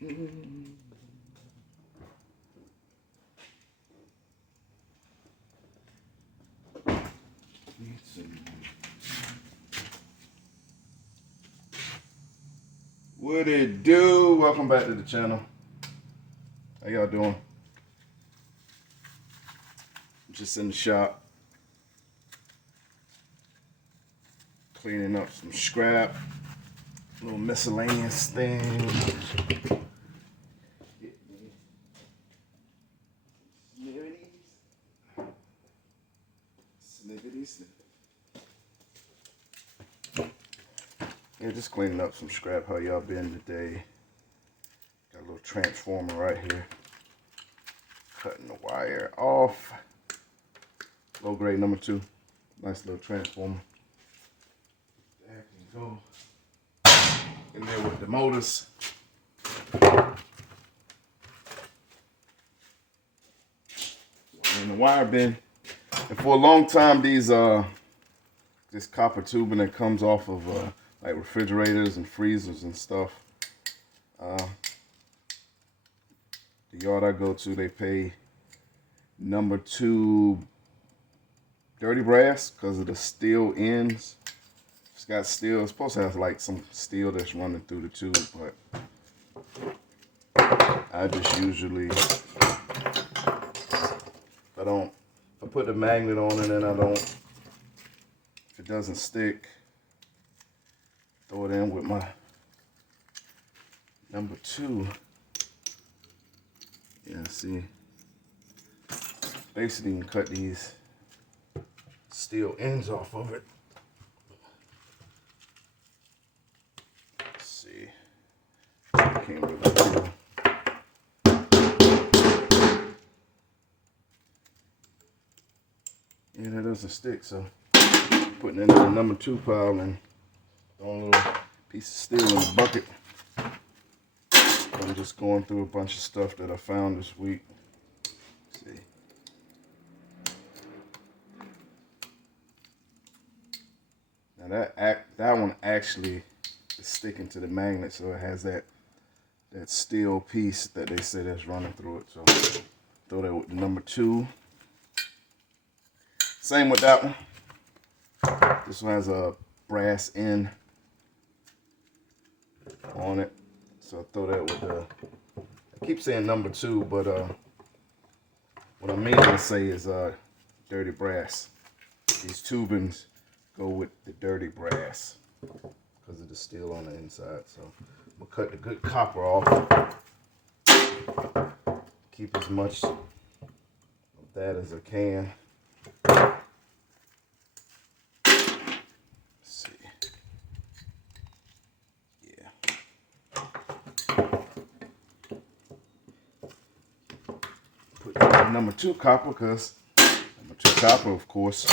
What it do? Welcome back to the channel. How y'all doing? I'm just in the shop cleaning up some scrap, little miscellaneous things. Snivvities. Yeah, just cleaning up some scrap. How y'all been today? Got a little transformer right here. Cutting the wire off. Low grade number 2. Nice little transformer. There can go. In there with the motors. In the wire bin. And for a long time, these this copper tubing that comes off of like refrigerators and freezers and stuff. The yard I go to, they pay number 2 dirty brass because of the steel ends. It's got steel. It's supposed to have like some steel that's running through the tube, but I just usually, if I put the magnet on it and if it doesn't stick, throw it in with my number 2. Yeah, see, basically you can cut these steel ends off of it. Let's see, I can't really tell. Yeah, that doesn't stick, so putting it in the number 2 pile and throwing a little piece of steel in the bucket. I'm just going through a bunch of stuff that I found this week. Let's see. Now that one actually is sticking to the magnet, so it has that steel piece that they say that's running through it. So throw that with the number 2. Same with that one. This one has a brass end on it. So I throw that with the, I keep saying number 2, but what I mean to say is dirty brass. These tubings go with the dirty brass because of the steel on the inside. So I'm gonna cut the good copper off. Keep as much of that as I can. Number 2 copper, because number 2 copper, of course,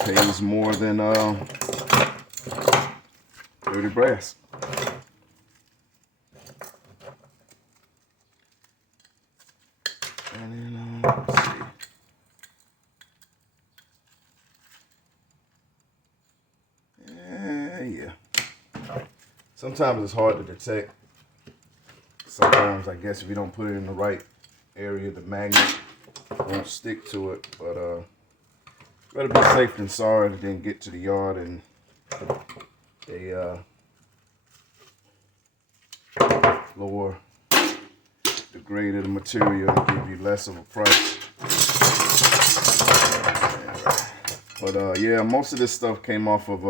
pays more than dirty brass. And then let's see. Yeah. Sometimes it's hard to detect. Sometimes, I guess, if you don't put it in the right area, the magnet won't stick to it, but better be safe than sorry than get to the yard and they lower the grade of the material and give you less of a price. But yeah, most of this stuff came off of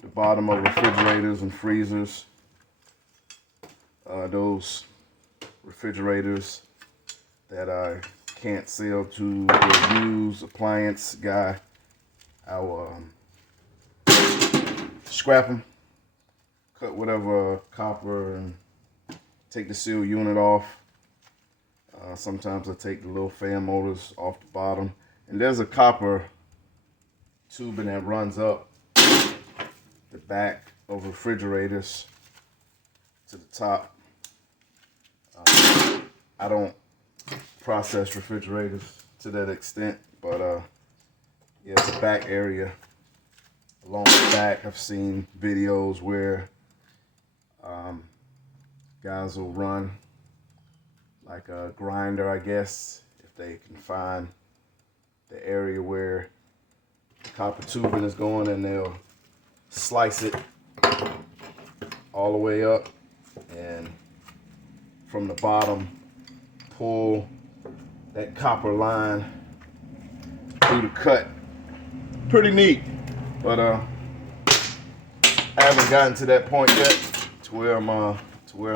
the bottom of refrigerators and freezers. Those refrigerators that I can't sell to the used appliance guy, I'll scrap them, cut whatever copper and take the seal unit off. Sometimes I take the little fan motors off the bottom, and there's a copper tubing that runs up the back of refrigerators to the top. I don't process refrigerators to that extent, but yeah, the back area along the back, I've seen videos where guys will run like a grinder, I guess, if they can find the area where the copper tubing is going, and they'll slice it all the way up, and from the bottom pull that copper line through the cut. Pretty neat, but I haven't gotten to that point yet to where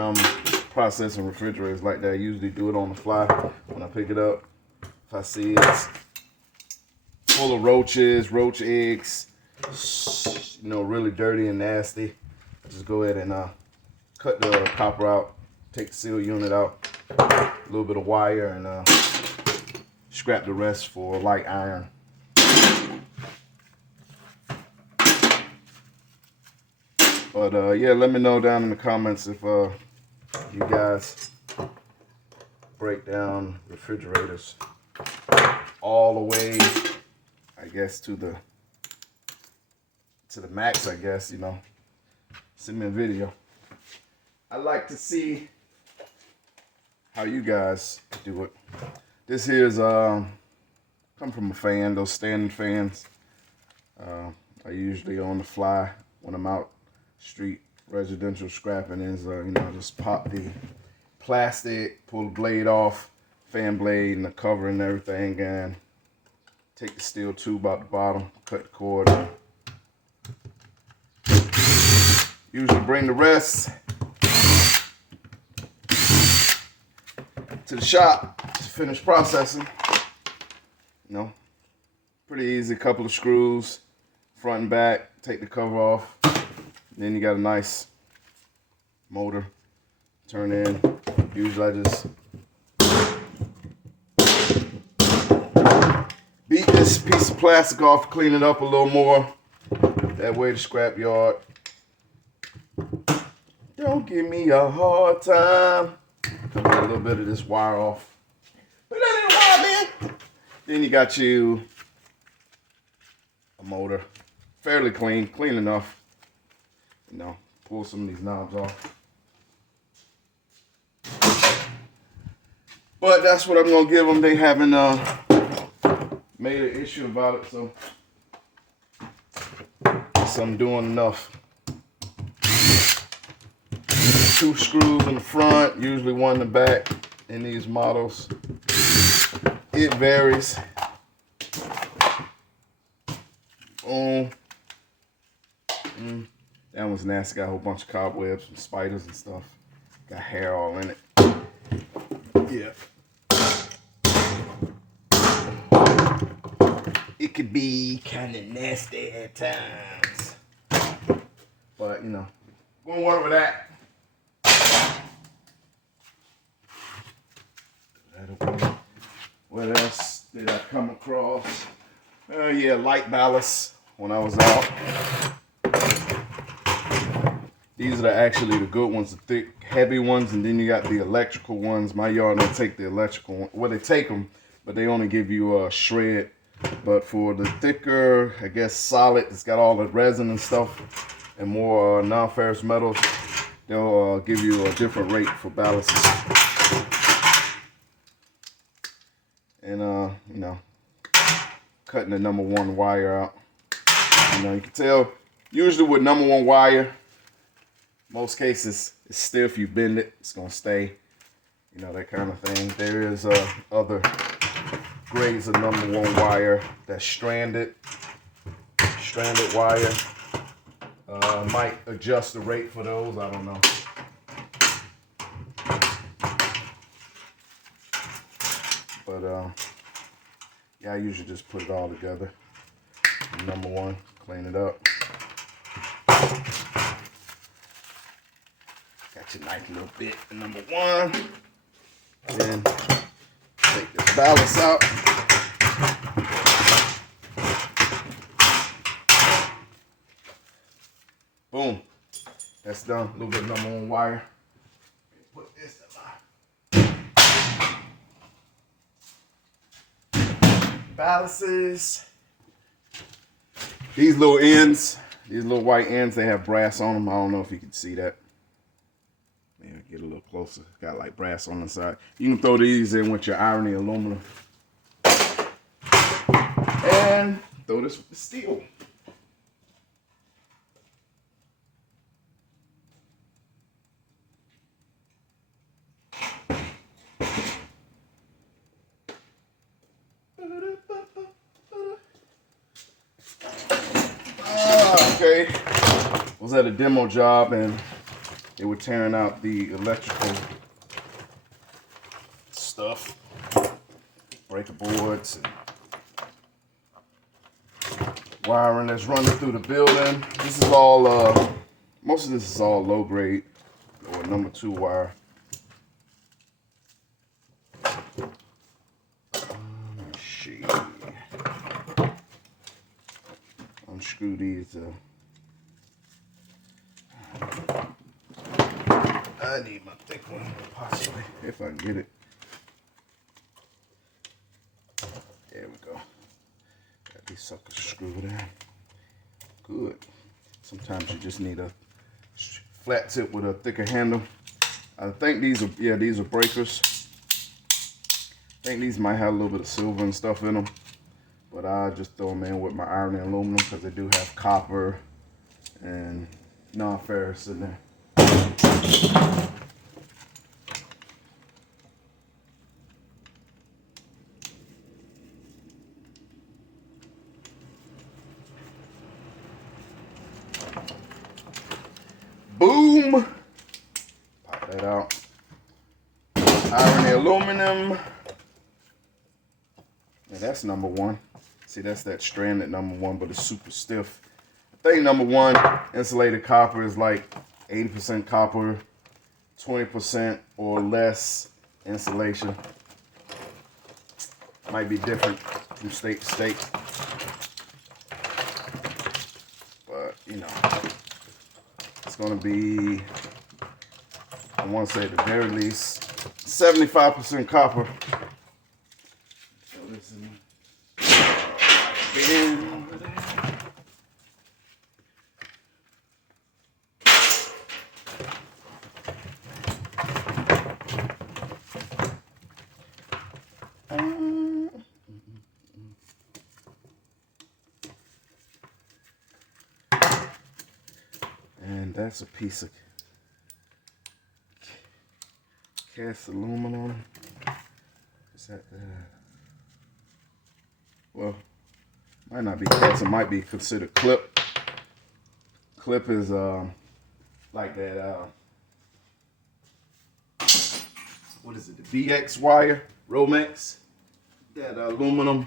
I'm processing refrigerators like that. I usually do it on the fly when I pick it up. If I see it's full of roaches, roach eggs, you know, really dirty and nasty, just go ahead and cut the copper out, take the seal unit out, a little bit of wire, and scrap the rest for light iron. But yeah, let me know down in the comments if you guys break down refrigerators all the way, I guess, to the max, I guess, you know. Send me a video. I'd like to see how you guys do it. This here's come from a fan, those standing fans. I usually on the fly when I'm out street residential scrapping is you know, just pop the plastic, pull the blade off, fan blade and the cover and everything, and take the steel tube out the bottom, cut the cord, and usually bring the rest to the shop to finish processing. You know, pretty easy. Couple of screws, front and back, take the cover off. Then you got a nice motor, turn in. Usually I just beat this piece of plastic off, clean it up a little more. That way the scrap yard don't give me a hard time. Cut a little bit of this wire off. Put that in the wire, man. Then you got you a motor, fairly clean enough. You know, pull some of these knobs off. But that's what I'm gonna give them. They haven't made an issue about it, so I'm doing enough. 2 screws in the front, usually 1 in the back in these models. It varies. Boom. That one's nasty. Got a whole bunch of cobwebs and spiders and stuff. Got hair all in it. Yeah. It could be kind of nasty at times. But, you know, gonna work with that. What else did I come across? Yeah, light ballast when I was out. These are actually the good ones, the thick, heavy ones, and then you got the electrical ones. My yard don't take the electrical one. Well, they take them, but they only give you a shred. But for the thicker, I guess solid, it's got all the resin and stuff, and more non-ferrous metals, they'll give you a different rate for ballasts. And you know, cutting the number 1 wire out. You know, you can tell usually with number 1 wire, most cases it's stiff. You bend it, it's gonna stay. You know, that kind of thing. There is other grades of number 1 wire that's stranded wire. Might adjust the rate for those. I don't know. But yeah, I usually just put it all together. Number 1, clean it up. Got your nice little bit for number 1. Then take this ballast out. Boom. That's done. A little bit of number 1 wire. Put this ballasts. These little ends, these little white ends, they have brass on them. I don't know if you can see that. Maybe get a little closer. Got like brass on the side. You can throw these in with your irony aluminum. And throw this with the steel. Okay, was at a demo job and they were tearing out the electrical stuff, breaker boards, and wiring that's running through the building. This is all, most of this is all low grade or number 2 wire. Unscrew these. I need my thick one, possibly, if I can get it. There we go. Got these suckers screwed in. Good. Sometimes you just need a flat tip with a thicker handle. I think these are, yeah, these are breakers. I think these might have a little bit of silver and stuff in them. But I just throw them in with my iron and aluminum because they do have copper and non-ferrous in there. Boom! Pop that out. Iron and aluminum. And that's number 1. See, that's that stranded number 1, but it's super stiff. I think number 1 insulated copper is like 80% copper, 20% or less insulation. Might be different from state to state. But, you know, it's going to be, I want to say at the very least, 75% copper. And that's a piece of cast aluminum. Is that the, well, might not be cast, it might be considered clip. Clip is like that, what is it, the BX wire, Romex, that aluminum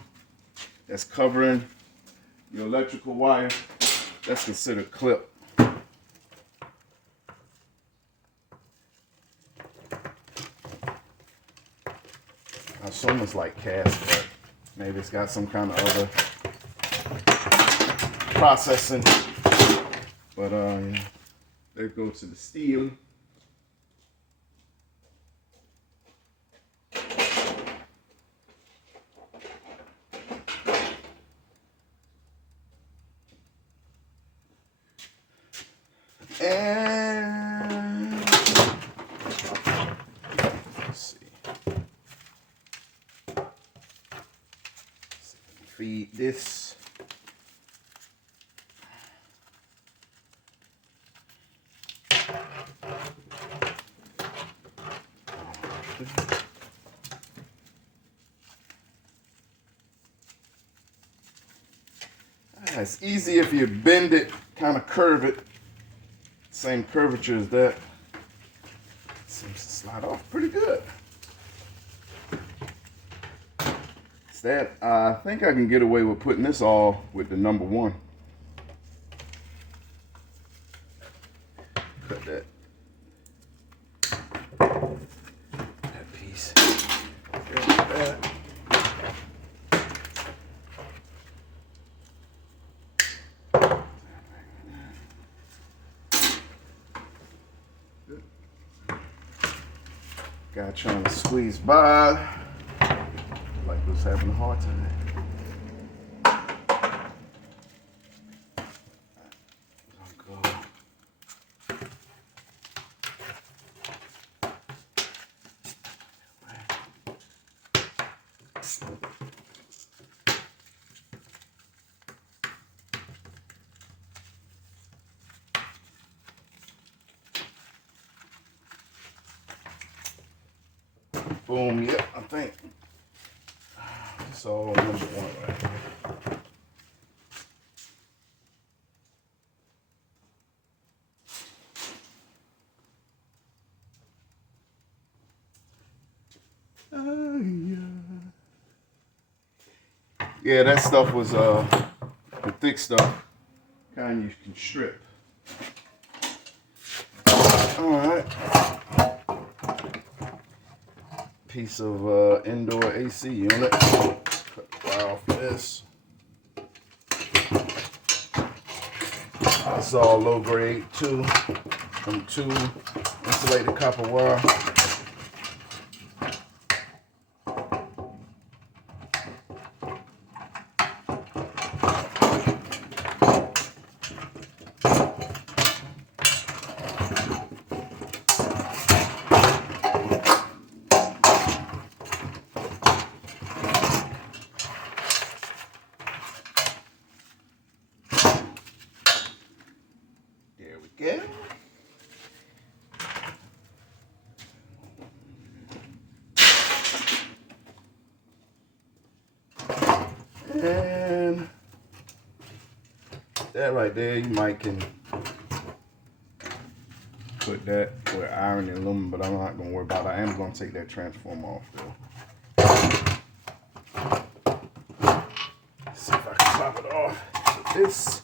that's covering your electrical wire, that's considered clip. I assume it's like cast, but maybe it's got some kind of other processing. But yeah. Let's go to the steel. And let's see. Feed this. It's easy if you bend it, kind of curve it. Same curvature as that. Seems to slide off pretty good. It's that, I think I can get away with putting this all with the number 1. Cut that. That piece. Get that. Guy trying to squeeze by, like he was having a hard time. Boom, yep, I think it's all number one right here. Yeah, that stuff was the thick stuff. Kind you can strip. Alright. Piece of indoor AC unit. Cut the wire off of this. It's all low grade too. From 2 insulated copper wire. There we go. And that right there, you might can put that with iron and aluminum, but I'm not gonna worry about it. I am gonna take that transformer off though. Let's see if I can pop it off with this.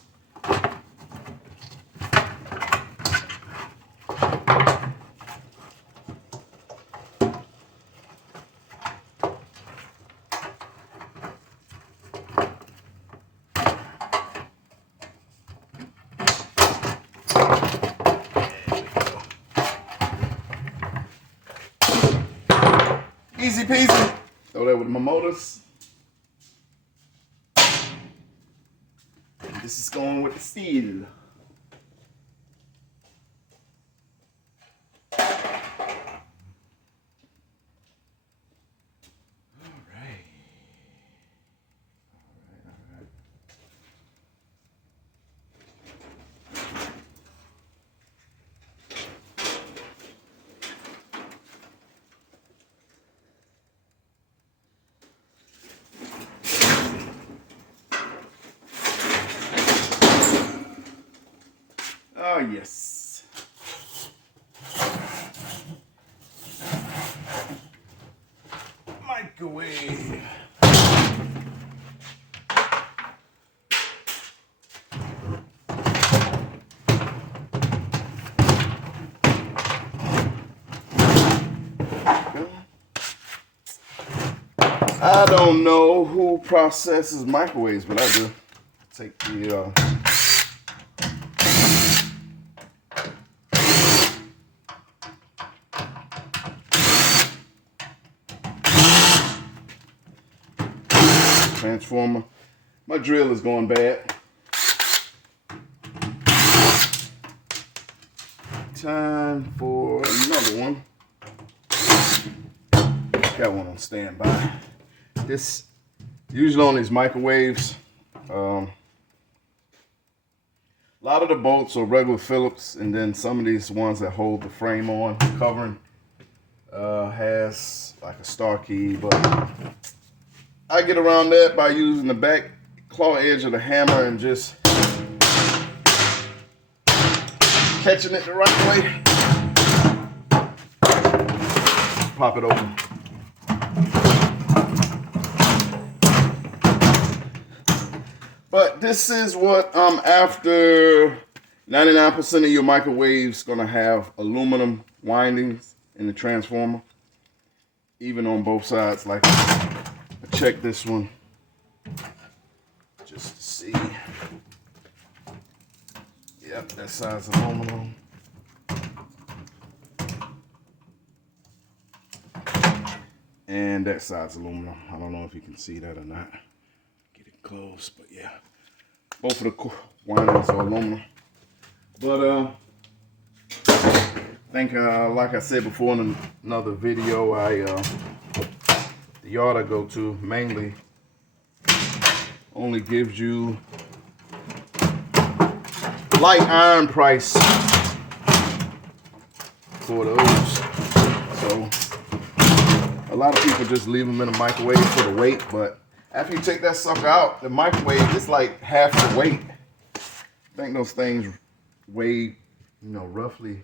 Easy peasy. Throw that with my motors. This is going with the steel. Oh, yes. Microwave. I don't know who processes microwaves, but I do. Take the transformer. My drill is going bad. Time for another one. Got one on standby. This usually on these microwaves, a lot of the bolts are regular Phillips, and then some of these ones that hold the frame on, covering, has like a star key, but I get around that by using the back claw edge of the hammer and just catching it the right way. Pop it open. But this is what after 99% of your microwaves gonna have aluminum windings in the transformer, even on both sides. Like, check this one just to see. Yep, that side's aluminum. And that side's aluminum. I don't know if you can see that or not. Get it close, but yeah. Both of the windings are aluminum. But I think like I said before in another video, the yard I go to mainly only gives you light iron price for those. So a lot of people just leave them in the microwave for the weight, but after you take that sucker out, the microwave is like half the weight. I think those things weigh, roughly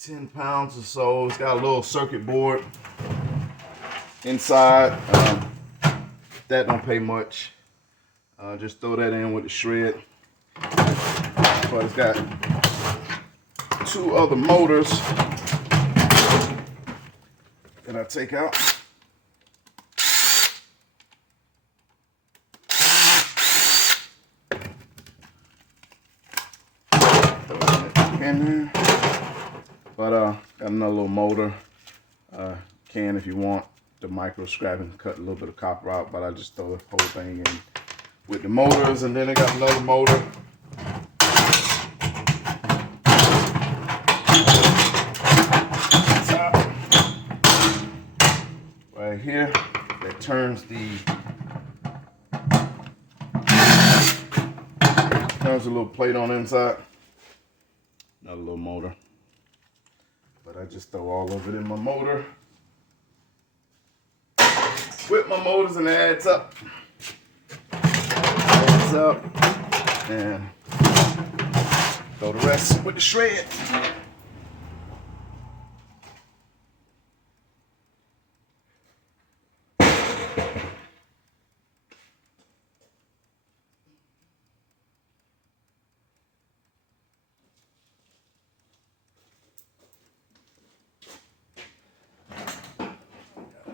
10 pounds or so. It's got a little circuit board inside. That don't pay much. Just throw that in with the shred. But it's got 2 other motors that I take out. In there. But got another little motor. Can, if you want the micro scrap and cut a little bit of copper out, but I just throw the whole thing in with the motors. And then I got another motor right here that turns a little plate on the inside. Another little motor. But I just throw all of it in my motor. Whip my motors and it adds up. And throw the rest with the shred.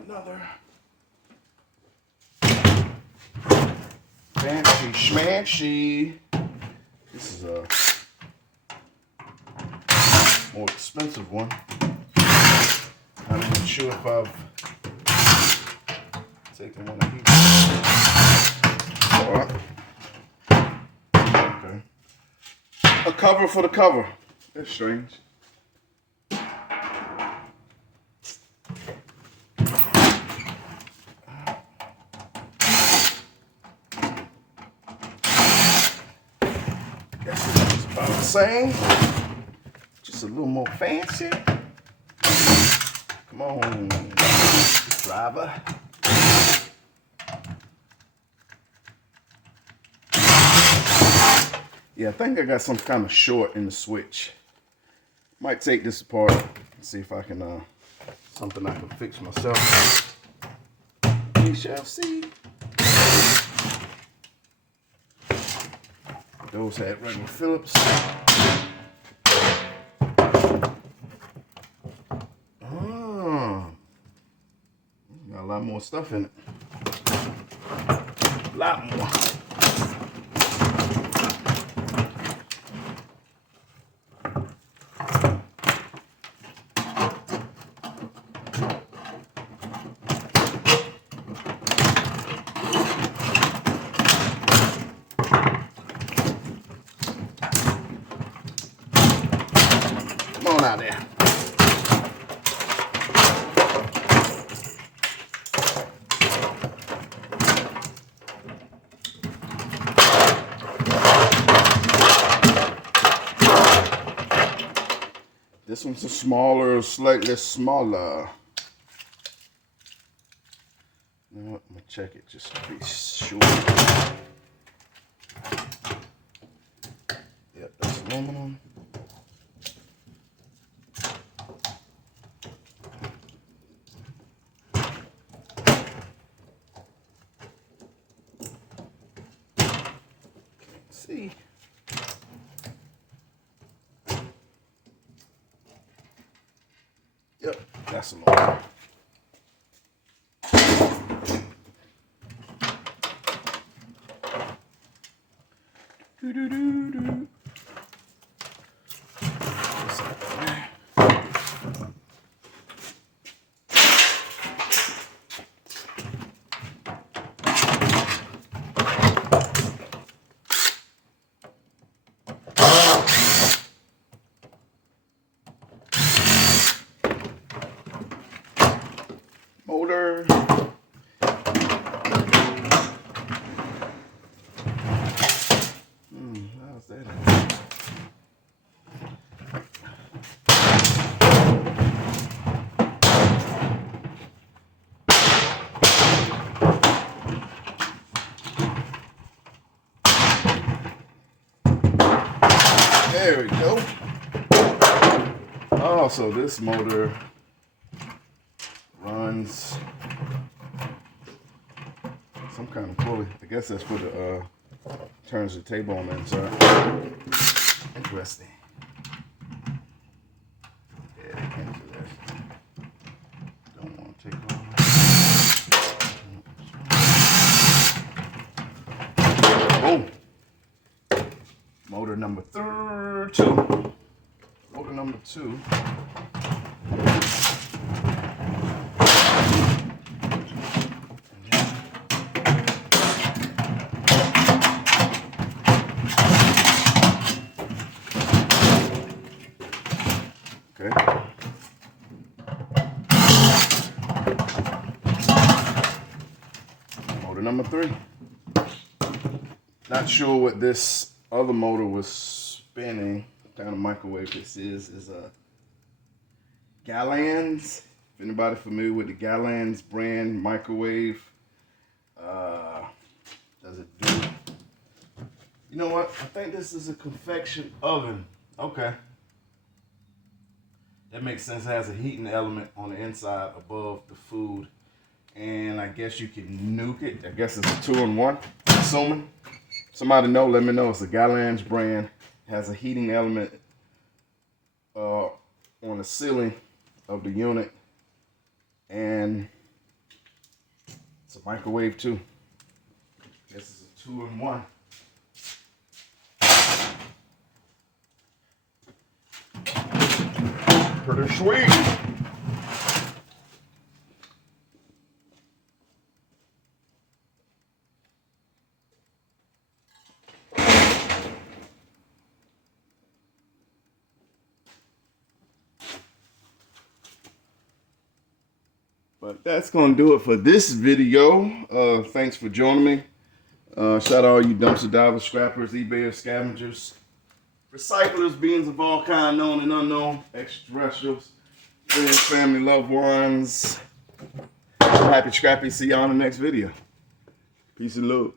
Another fancy schmancy. This is a more expensive one. I'm not sure if I've taken one of these. Alright. Okay. A cover for the cover. That's strange. Same, just a little more fancy. Come on, driver. Yeah, I think I got some kind of short in the switch. Might take this apart and see if I can, something I can fix myself. We shall see. Those had regular Phillips. Got a lot more stuff in it. A lot more. Come on out there. This one's a smaller, slightly smaller. You know what? I'm gonna check it just to be sure. Yep, that's aluminum. Can't see. Yep, that's aluminum. Do-do-do-do. motor. How's that? There we go. Oh, so this motor runs some kind of pulley. I guess that's what the turns the table on the inside. Interesting. Yeah, they can't do that. Don't want to take off. Oh, motor number 2. Motor number 2. Okay. Motor number 3. Not sure what this other motor was spinning. What kind of microwave this is a Gallans. If anybody familiar with the Gallans brand microwave, does it do? You know what? I think this is a convection oven. Okay. That makes sense. It has a heating element on the inside above the food. And I guess you can nuke it. I guess it's a 2-in-1, assuming. Somebody know, let me know. It's a Gallans brand. It has a heating element on the ceiling of the unit. And it's a microwave too. I guess it's a 2-in-1. Pretty sweet. But that's going to do it for this video. Thanks for joining me. Shout out all you dumpster divers, scrappers, eBayers, scavengers, recyclers, beings of all kind, known and unknown, extraterrestrials, friends, family, loved ones. Happy scrappy. See y'all in the next video. Peace and love.